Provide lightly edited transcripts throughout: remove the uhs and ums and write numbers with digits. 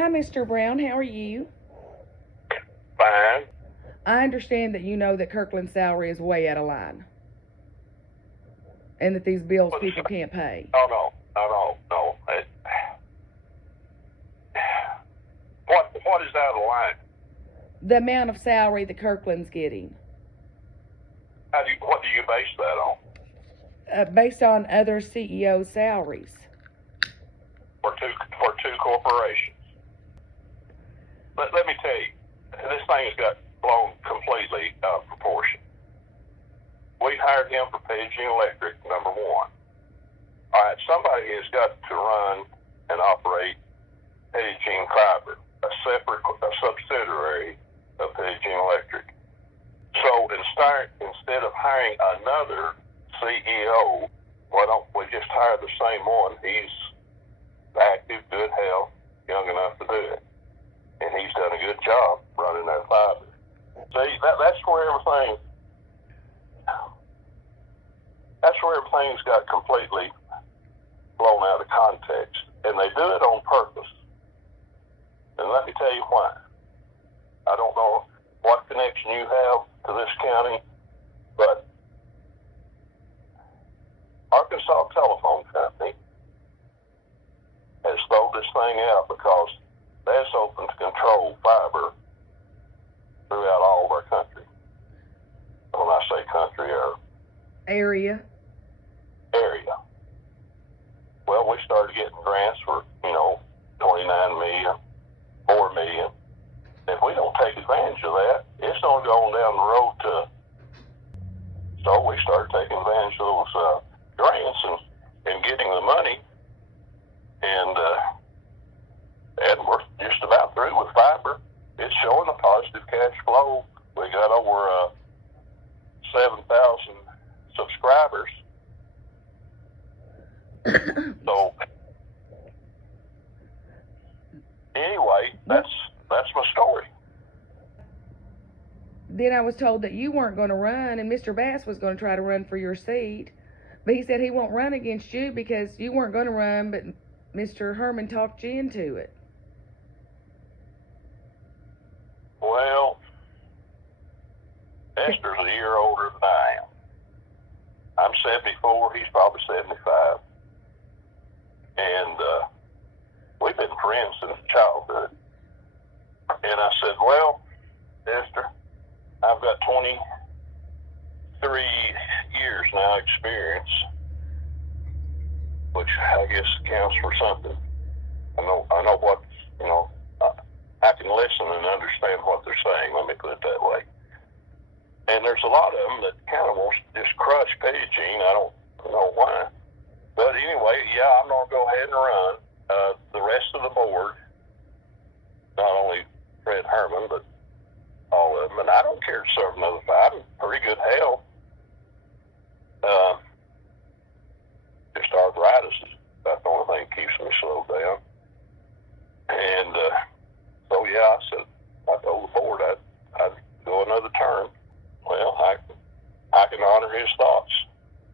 Hi, Mr. Brown. How are you? Fine. I understand that you know that Kirkland's salary is way out of line, and that these bills people can't pay. No. What is out of line? The amount of salary that Kirkland's getting. What do you base that on? Based on other CEO salaries. For two corporations. Let me tell you, this thing has got blown completely out of proportion. We hired him for PJE Electric, number one. All right, somebody has got to run and operate PJE Fiber, a subsidiary of PJE Electric. So instead of hiring another CEO, why don't we just hire the same one? He's active, good health, young enough to do it. And he's done a good job running that fiber. See, that's where everything's got completely blown out of context. And they do it on purpose. And let me tell you why. I don't know what connection you have to this county, but Arkansas Telephone Company has thrown this thing out because that's open to control fiber throughout all of our country. When I say country, or area. Well, we started getting grants for, 29 million, 4 million. If we don't take advantage of that, it's going to go on down the road so we started taking advantage of those grants and getting the money. And we're just about through with fiber. It's showing a positive cash flow. We got over 7,000 subscribers. So anyway, that's my story. Then I was told that you weren't going to run, and Mr. Bass was going to try to run for your seat. But he said he won't run against you because you weren't going to run, but Mr. Herman talked you into it. Well, Esther's a year older than I am. I'm 74, he's probably 75. And we've been friends since childhood. And I said, well, Esther, I've got 23 years now experience, which I guess counts for something. I know what, I can listen and understand what they're saying, let me put it that way. And there's a lot of them that kind of wants to just crush PJE. I don't know why. But anyway, yeah, I'm going to go ahead and run. The rest of the board, not only Fred Herman, but all of them, and I don't care to serve another five. I'm pretty good health. Just arthritis is about the only thing that keeps me slowed down. And so yeah, I told the board I'd go another term. Well, I can honor his thoughts.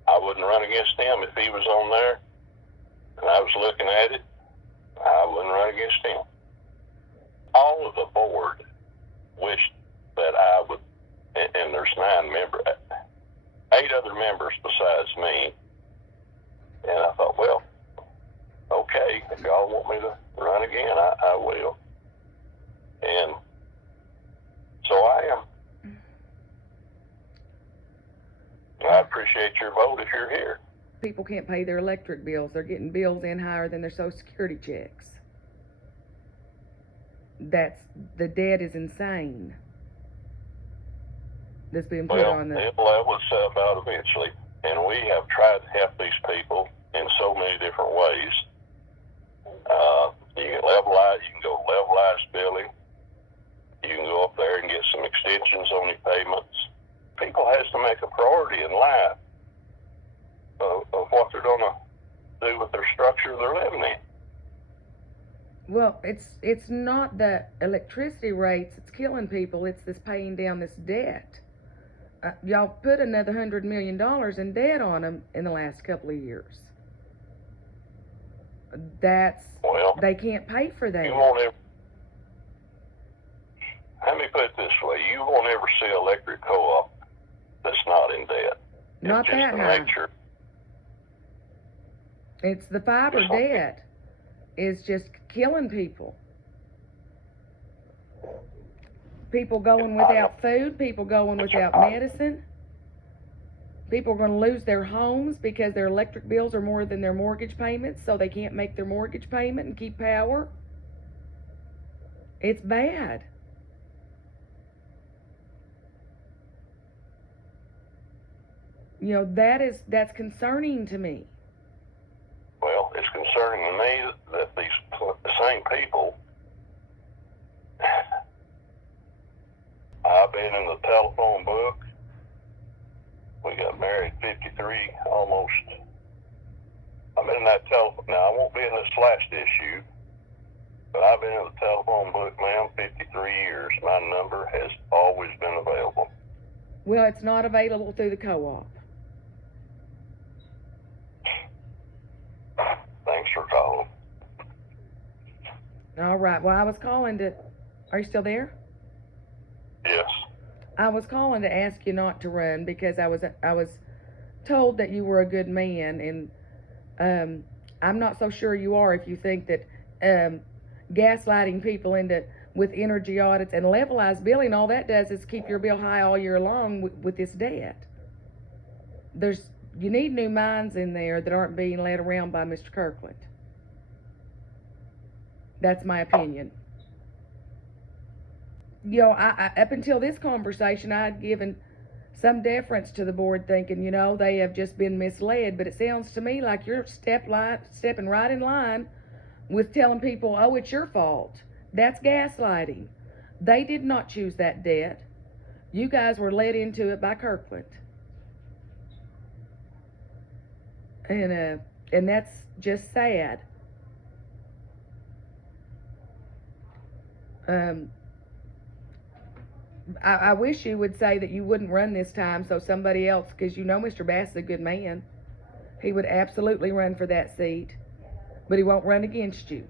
I wouldn't run against him if he was on there and I was looking at it. I wouldn't run against him. All of the board wished that I would, and there's 9 members, 8 other members besides me. And I thought, well, okay, if y'all want me to run again, I will. And so I am. I appreciate your vote if you're here. People can't pay their electric bills. They're getting bills in higher than their Social Security checks. The debt is insane. That's being put on the... It'll level itself out eventually. And we have tried to help these people in so many different ways. You can go levelized billing. You can go up there and get some extensions on your payments. People has to make a priority in life of what they're going to do with their structure they're living in. Well, it's not the electricity rates that's killing people. It's this paying down this debt. Y'all put another $100 million in debt on them in the last couple of years. They can't pay for that. me put it this way: you won't ever see an electric co-op that's not in debt. Not it's just that the high. nature. It's the fiber It's like- debt is just killing people. People going without food, people going without medicine. People are going to lose their homes because their electric bills are more than their mortgage payments, so they can't make their mortgage payment and keep power. It's bad. You know, that's concerning to me. Well, it's concerning to me that the same people. I've been in the telephone book. We got married 53, almost. I'm in that telephone. Now, I won't be in this last issue, but I've been in the telephone book, ma'am, 53 years. My number has always been available. Well, it's not available through the co-op. Thanks for calling. All right. Well, I was calling to. Are you still there? Yes. I was calling to ask you not to run because I was told that you were a good man, and I'm not so sure you are if you think that gaslighting people into with energy audits and levelized billing, all that does is keep your bill high all year long with this debt. You need new minds in there that aren't being led around by Mr. Kirkland. That's my opinion. You know, I up until this conversation, I had given some deference to the board, thinking, you know, they have just been misled. But it sounds to me like you're stepping right in line with telling people, oh, it's your fault. That's gaslighting. They did not choose that debt. You guys were led into it by Kirkland. And that's just sad. I wish you would say that you wouldn't run this time so somebody else, because you know Mr. Bass is a good man. He would absolutely run for that seat, but he won't run against you.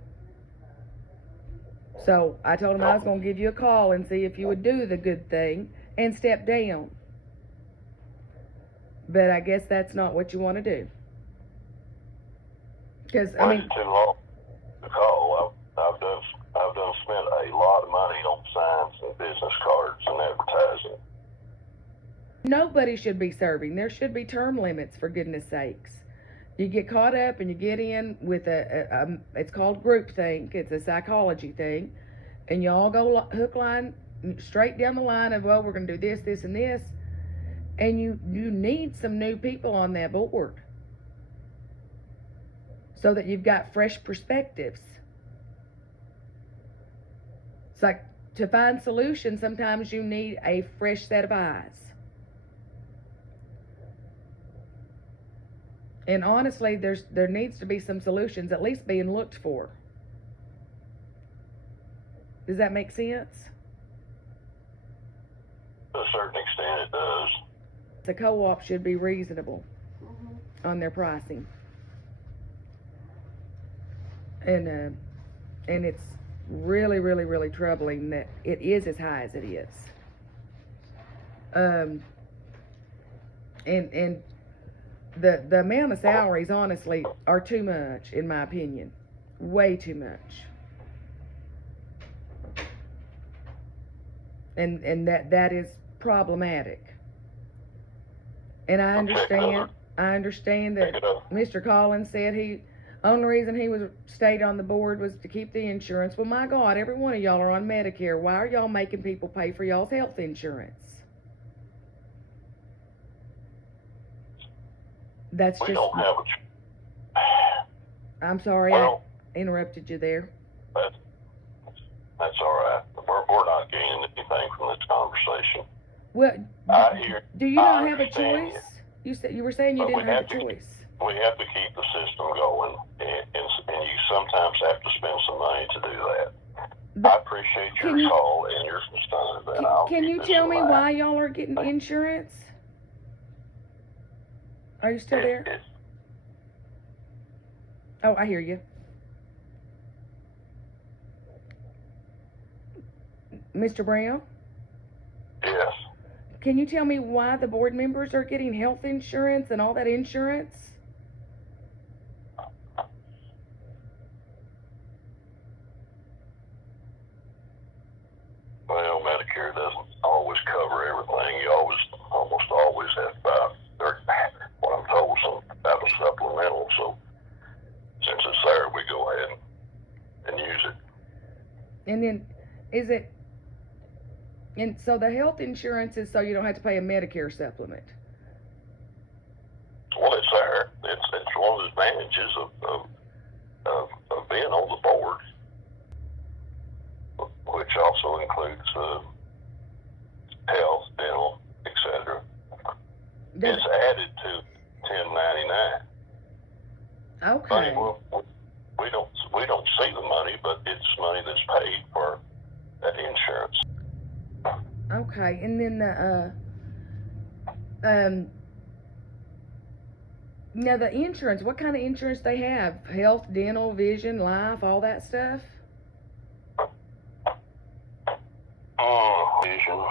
So I told him I was going to give you a call and see if you would do the good thing and step down. But I guess that's not what you want to do. Because, I mean, too long to call. I've done spent a lot of money on signs and business cards and advertising. Nobody should be serving. There should be term limits, for goodness sakes. You get caught up and you get in with it's called groupthink. It's a psychology thing. And you all go hook, line, straight down the line of, well, we're going to do this, this, and this. And you need some new people on that board so that you've got fresh perspectives. It's like, to find solutions, sometimes you need a fresh set of eyes. And honestly, there needs to be some solutions at least being looked for. Does that make sense? To a certain extent, it does. The co-op should be reasonable on their pricing. And it's really, really, really troubling that it is as high as it is. And the amount of salaries, honestly, are too much, in my opinion. Way too much. And that is problematic. And I understand that Mr. Collins said only reason he stayed on the board was to keep the insurance. Well, my God, every one of y'all are on Medicare. Why are y'all making people pay for y'all's health insurance? That's we just. don't have I'm sorry, well, I interrupted you there. That's all right. We're not gaining anything from this conversation. Well, do you not have a understand choice? You were saying you didn't have a choice. We have to keep the system going, and you sometimes have to spend some money to do that. But I appreciate your call and your concern. Can you tell me why y'all are getting insurance? Are you still there? Oh, I hear you. Mr. Brown? Can you tell me why the board members are getting health insurance and all that insurance? Well, Medicare doesn't always cover everything. You almost always have what I'm told, have a supplemental. So since it's there, we go ahead and use it. And then, is it, and so the health insurance is so you don't have to pay a Medicare supplement? Well, it's there. It's one of the advantages of being on the board, which also includes health, dental, etc. It's added to 1099. Okay. Money, we don't see the money, but it's money that's paid for that insurance. Okay, and then now the insurance, what kind of insurance they have? Health, dental, vision, life, all that stuff? Vision,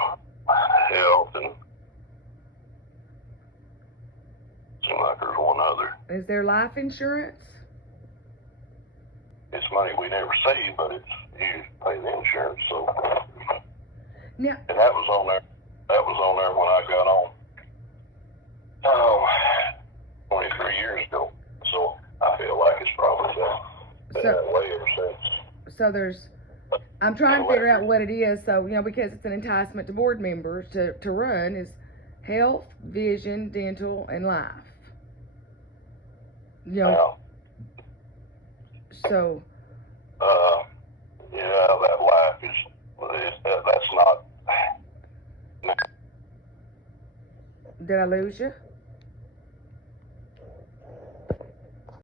health, and seems like there's one other. Is there life insurance? It's money we never see, but it's used to pay the insurance. So, Now, and that was on there. That was on there when I got on. 23 years ago. So I feel like it's probably been that way ever since. so there's, I'm trying to figure out what it is. So, because it's an enticement to board members to run is health, vision, dental, and life. So. Yeah, that life that's not. Did I lose you?